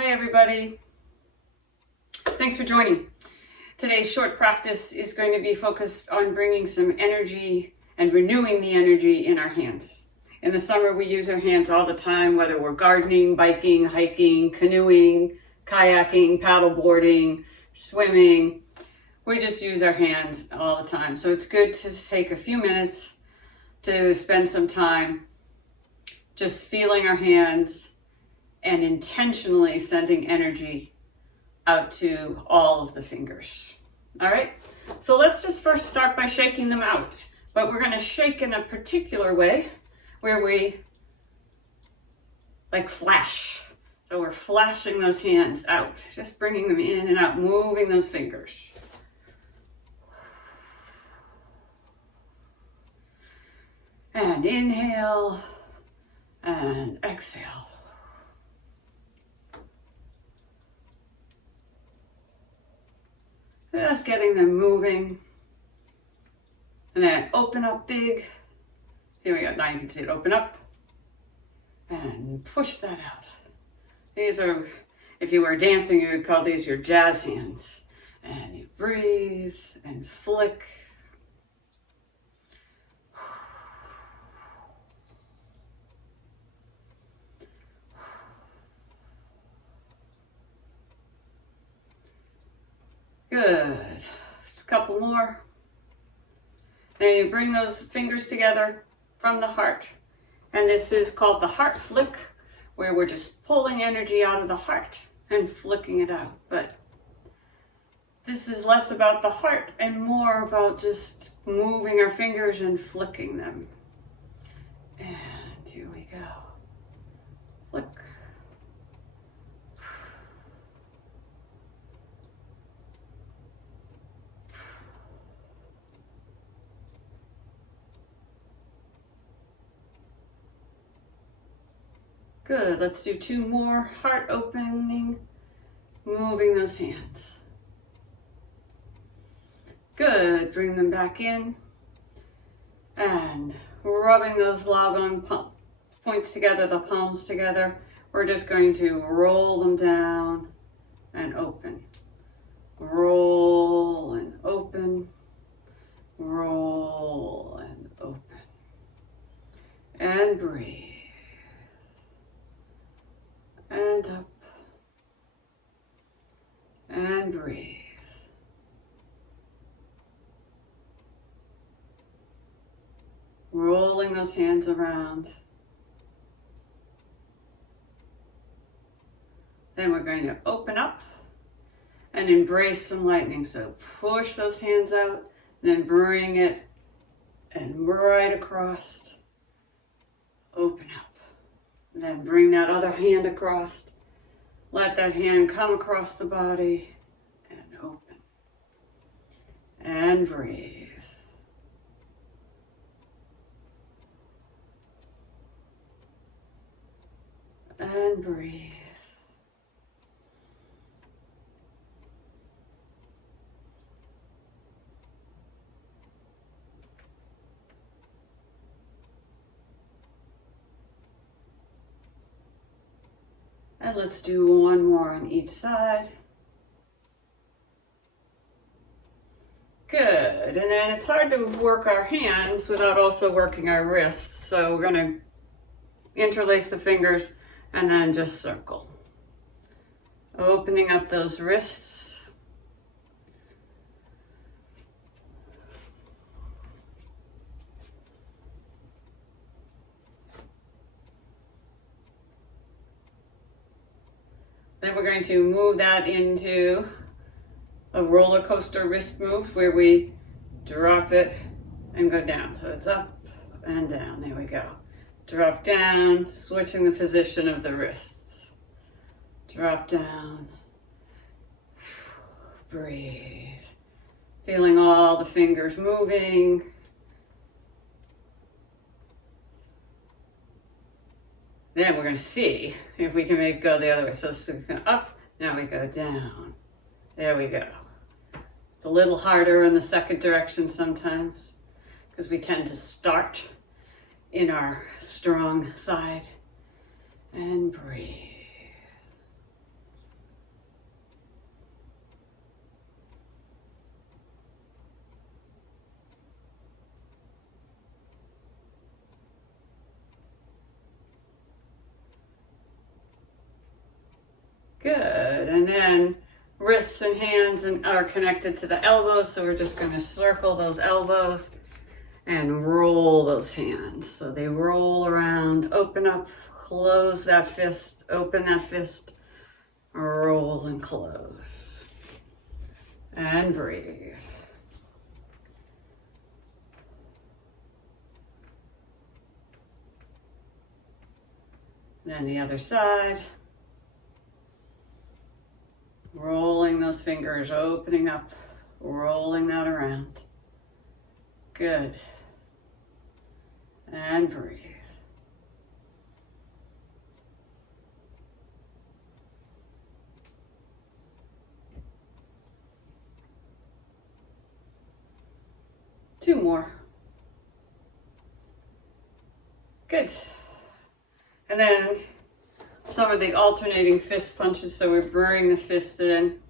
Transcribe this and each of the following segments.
Hi everybody, thanks for joining. Today's short practice is going to be focused on bringing some energy and renewing the energy in our hands. In the summer we use our hands all the time, whether we're gardening, biking, hiking, canoeing, kayaking, paddleboarding, swimming. We just use our hands all the time. So it's good to take a few minutes to spend some time just feeling our hands and intentionally sending energy out to all of the fingers. All right, so let's just first start by shaking them out, but we're going to shake in a particular way where we like flash. So we're flashing those hands out, just bringing them in and out, moving those fingers. And inhale and exhale. Just getting them moving. And then open up big. Here we go. Now you can see it open up. And push that out. These are, if you were dancing, you would call these your jazz hands. And you breathe and flick. Good. Just a couple more. Now you bring those fingers together from the heart. And this is called the heart flick, where we're just pulling energy out of the heart and flicking it out. But this is less about the heart and more about just moving our fingers and flicking them. And here we go. Flick. Good, let's do two more. Heart opening, moving those hands. Good, bring them back in. And rubbing those logon points together, the palms together. We're just going to roll them down and open. Roll and open. Roll and open. And breathe. And up, and breathe. Rolling those hands around. Then we're going to open up and embrace some lightning. So push those hands out, then bring it and right across. Open up. Then bring that other hand across. Let that hand come across the body and open. And breathe. And breathe. And let's do one more on each side. Good, and then it's hard to work our hands without also working our wrists. So we're gonna interlace the fingers and then just circle. Opening up those wrists. Then we're going to move that into a roller coaster wrist move where we drop it and go down. So it's up and down. There we go. Drop down, switching the position of the wrists. Drop down. Breathe. Feeling all the fingers moving. Then we're going to see if we can make it go the other way. So this is going up, now we go down. There we go. It's a little harder in the second direction sometimes because we tend to start in our strong side. And breathe. And then wrists and hands are connected to the elbows, so we're just going to circle those elbows and roll those hands. So they roll around, open up, close that fist, open that fist, roll and close. And breathe. Then the other side. Rolling those fingers, opening up, rolling that around. Good. And breathe. Two more. Good. And then some of the alternating fist punches. So we bring the fist in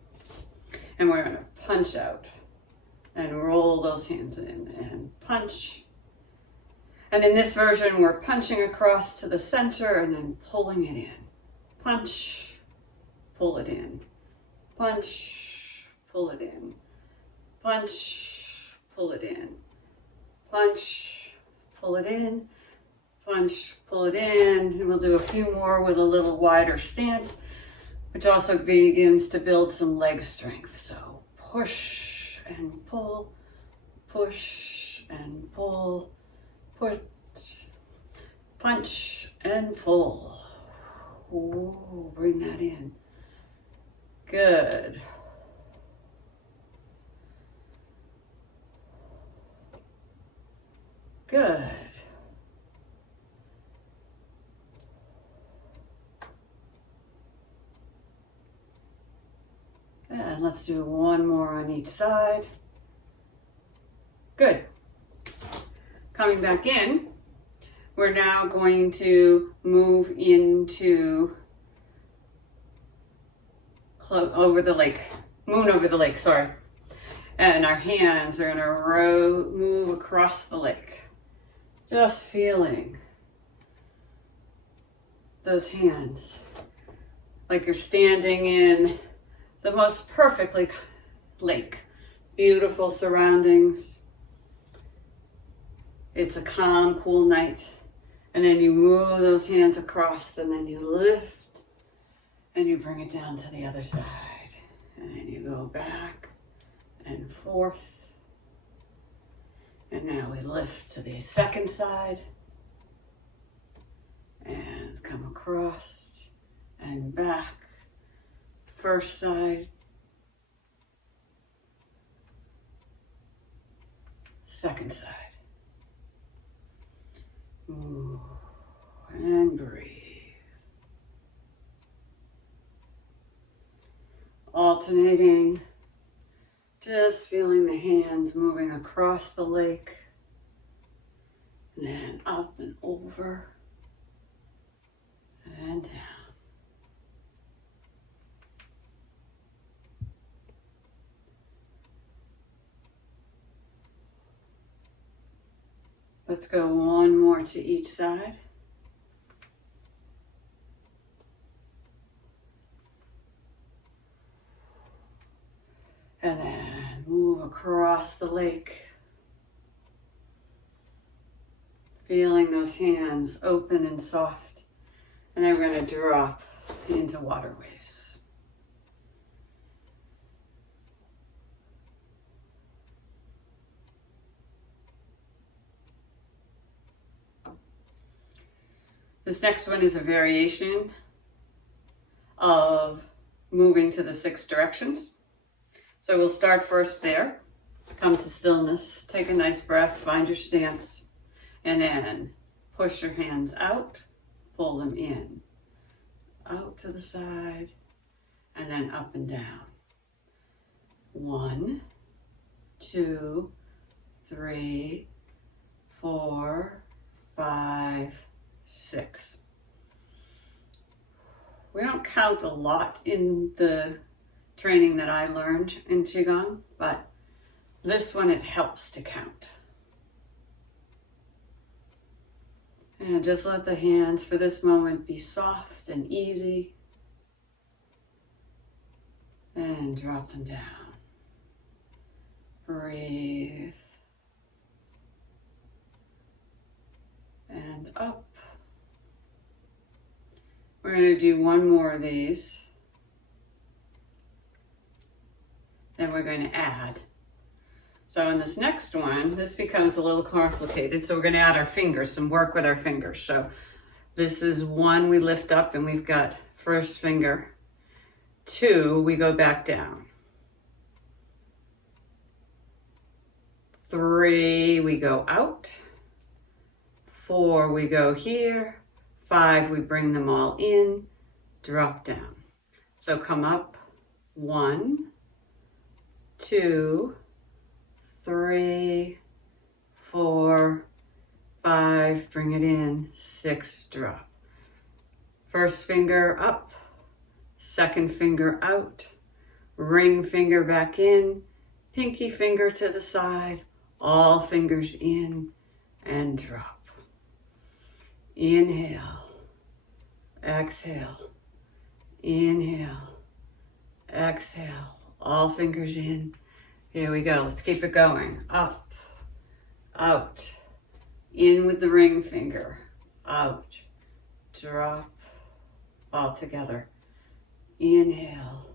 and we're going to punch out and roll those hands in and punch. And in this version, we're punching across to the center and then pulling it in. Punch, pull it in. Punch, pull it in. Punch, pull it in. Punch, pull it in. Punch, pull it in. And we'll do a few more with a little wider stance, which also begins to build some leg strength. So push and pull, push and pull. Push, punch, and pull. Ooh, bring that in. Good. Good. And let's do one more on each side. Good. Coming back in, we're now going to move into over the lake, moon over the lake, sorry. And our hands are gonna move across the lake. Just feeling those hands like you're standing in the most perfect lake. Beautiful surroundings. It's a calm, cool night. And then you move those hands across and then you lift and you bring it down to the other side. And then you go back and forth. And now we lift to the second side and come across and back. First side. Second side. Ooh, and breathe. Alternating, just feeling the hands moving across the lake, and then up and over, and down. Let's go one more to each side. And then move across the lake. Feeling those hands open and soft. And then we're going to drop into water waves. This next one is a variation of moving to the 6 directions. So we'll start first there, come to stillness, take a nice breath, find your stance, and then push your hands out, pull them in, out to the side, and then up and down. 1, 2, 3, 4, 5, 6. We don't count a lot in the training that I learned in Qigong, but this one it helps to count. And just let the hands for this moment be soft and easy. And drop them down. Breathe. And up. We're going to do one more of these. Then we're going to add. So in this next one, this becomes a little complicated. So we're going to add our fingers, some work with our fingers. So this is one we lift up and we've got first finger. 2, we go back down. 3, we go out. 4, we go here. 5, we bring them all in, drop down. So come up, 1, 2, 3, 4, 5, bring it in, 6, drop. First finger up, second finger out, ring finger back in, pinky finger to the side, all fingers in and drop. Inhale, exhale, inhale, exhale, all fingers in. Here we go, let's keep it going. Up, out, in with the ring finger, out, drop, all together. Inhale,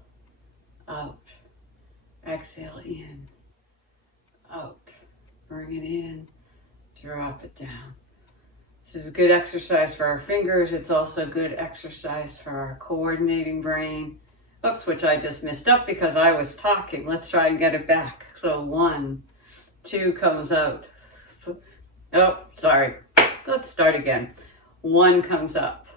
out, exhale, in, out, bring it in, drop it down. This is a good exercise for our fingers. It's also good exercise for our coordinating brain. Oops, which I just messed up because I was talking. Let's try and get it back. So 1, 2 comes out. Oh, sorry. Let's start again. 1 comes up.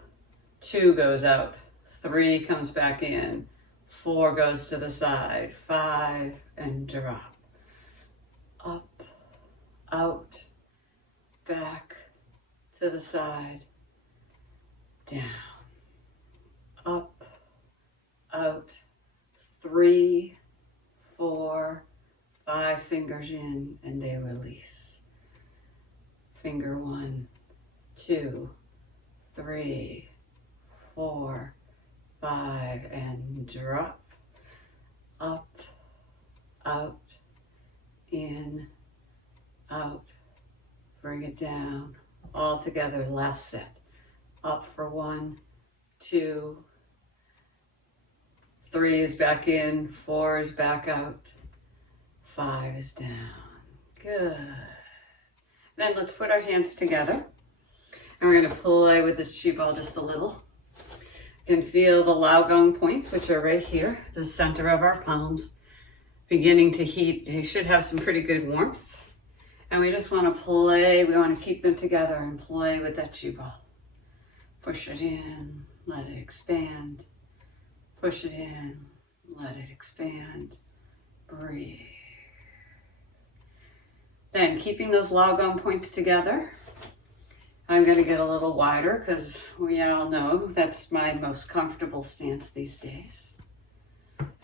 2 goes out. 3 comes back in. 4 goes to the side. 5 and drop. Up, out, back, to the side, down, up, out, 3, 4, 5 fingers in and they release. Finger 1, 2, 3, 4, 5 and drop, up, out, in, out, bring it down. All together, last set. Up for 1, 2, 3 is back in, 4 is back out, 5 is down. Good. Then let's put our hands together. And we're going to play with this chi ball just a little. You can feel the Laogong points, which are right here, the center of our palms, beginning to heat. They should have some pretty good warmth. And we just want to play, we want to keep them together and play with that chi ball. Push it in, let it expand. Push it in, let it expand. Breathe. Then keeping those Laogong points together, I'm going to get a little wider because we all know that's my most comfortable stance these days.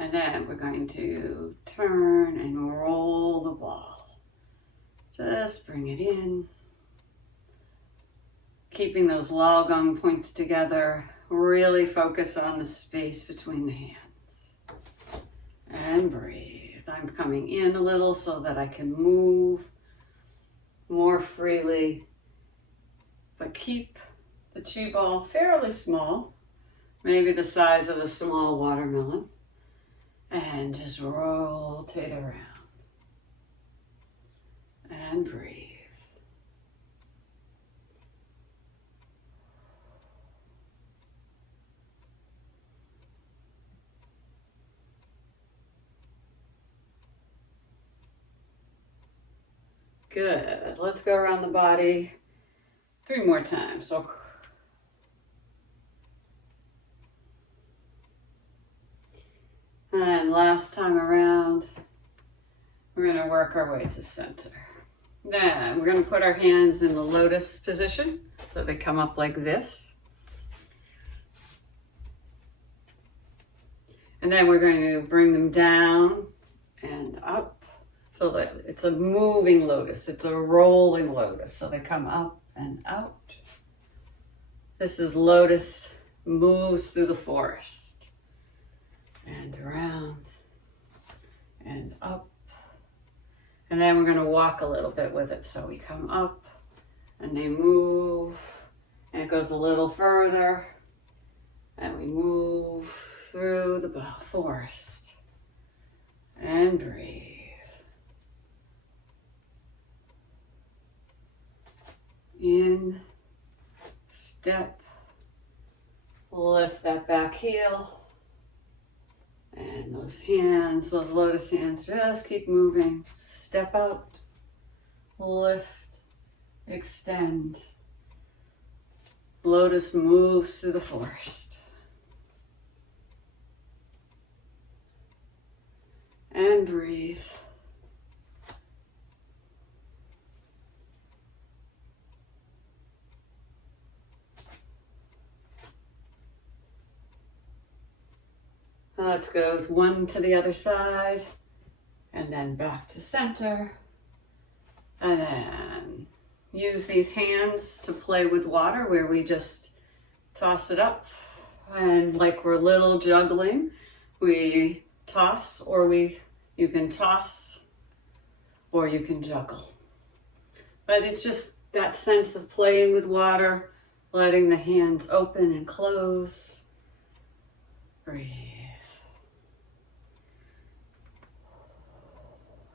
And then we're going to turn and roll the ball. Just bring it in. Keeping those Laogong points together, really focus on the space between the hands. And breathe. I'm coming in a little so that I can move more freely. But keep the chi ball fairly small, maybe the size of a small watermelon. And just rotate around. And breathe. Good. Let's go around the body 3 more times. So and last time around, we're going to work our way to center. Then we're going to put our hands in the lotus position, so they come up like this. And then we're going to bring them down and up, so that it's a moving lotus, it's a rolling lotus, so they come up and out. This is Lotus Moves through the forest. And around and up. And then we're going to walk a little bit with it. So we come up and they move and it goes a little further and we move through the forest and breathe. In, step, lift that back heel. And those hands, those lotus hands, just keep moving. Step out, lift, extend. Lotus moves through the forest. And breathe. Let's go one to the other side and then back to center. And then use these hands to play with water where we just toss it up. And like we're little juggling, we toss or you can toss or you can juggle. But it's just that sense of playing with water, letting the hands open and close. Breathe.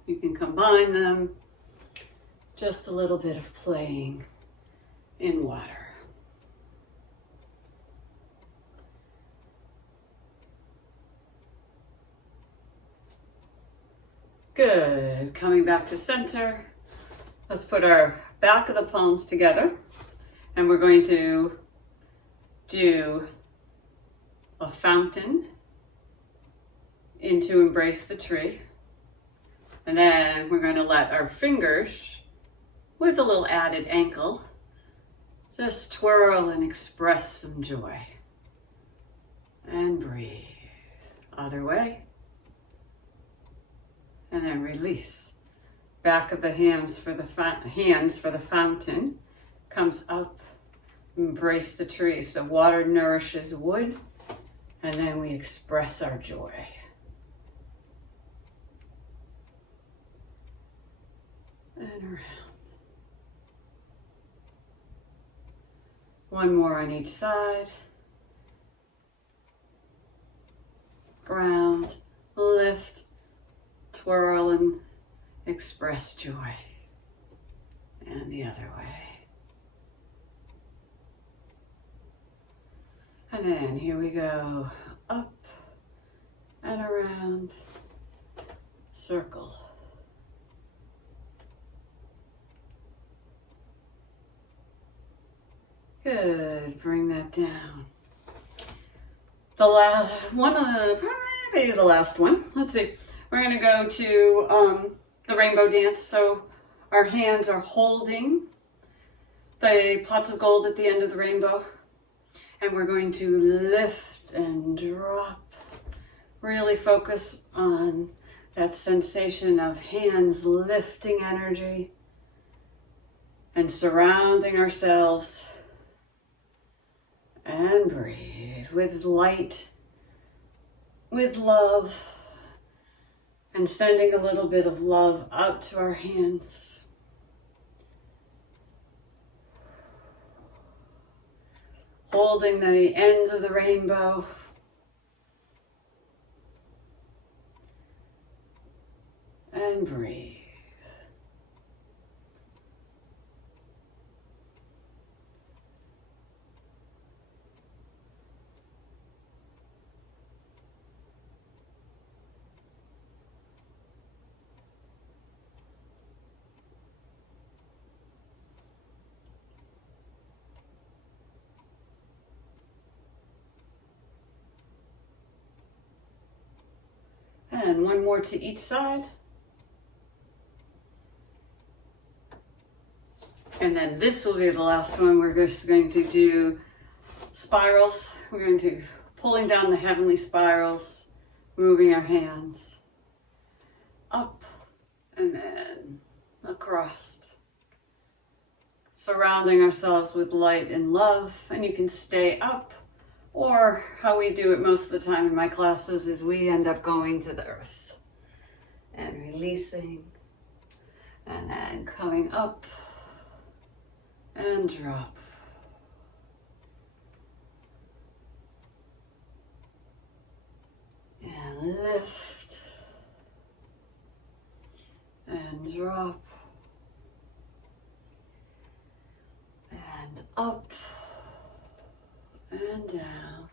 You can combine them, just a little bit of playing in water. Good, coming back to center. Let's put our back of the palms together and we're going to do a fountain into embrace the tree. And then we're going to let our fingers, with a little added ankle, just twirl and express some joy. And breathe. Other way. And then release. Back of the hands for the fountain comes up. Embrace the tree. So water nourishes wood. And then we express our joy. And around. One more on each side. Ground, lift, twirl, and express joy. And the other way. And then here we go. Up and around. Circle. Good, bring that down. The last one, probably the last one. Let's see. We're going to go to the rainbow dance. So our hands are holding the pots of gold at the end of the rainbow. And we're going to lift and drop. Really focus on that sensation of hands lifting energy and surrounding ourselves. And breathe with light, with love, and sending a little bit of love out to our hands. Holding the ends of the rainbow. And breathe. And one more to each side. And then this will be the last one. We're just going to do spirals. We're going to pulling down the heavenly spirals, moving our hands up and then across. Surrounding ourselves with light and love. And you can stay up. Or how we do it most of the time in my classes is we end up going to the earth and releasing, and then coming up and drop. And lift and drop and up and down,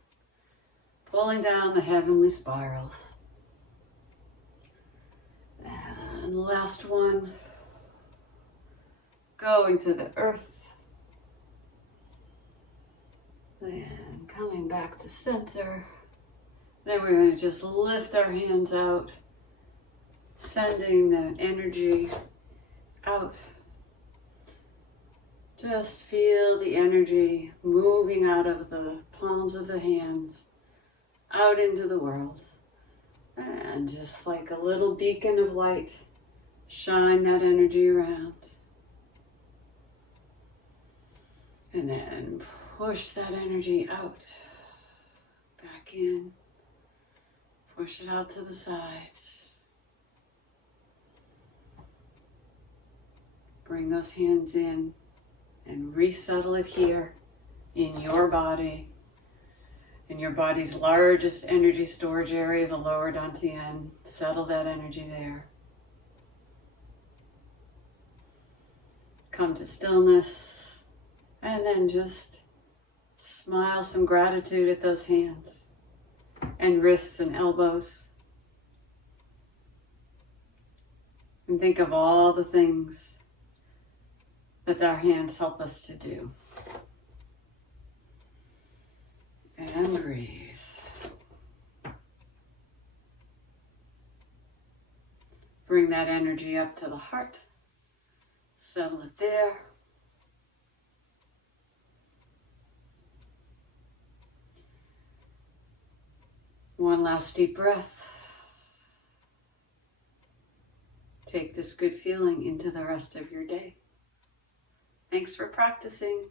pulling down the heavenly spirals. And last one, going to the earth, then coming back to center. Then we're going to just lift our hands out, sending the energy out. Just feel the energy moving out of the palms of the hands, out into the world. And just like a little beacon of light, shine that energy around. And then push that energy out, back in. Push it out to the sides. Bring those hands in and resettle it here in your body, in your body's largest energy storage area, the lower dantian. Settle that energy there. Come to stillness, and then just smile some gratitude at those hands and wrists and elbows. And think of all the things that our hands help us to do. And breathe. Bring that energy up to the heart. Settle it there. One last deep breath. Take this good feeling into the rest of your day. Thanks for practicing.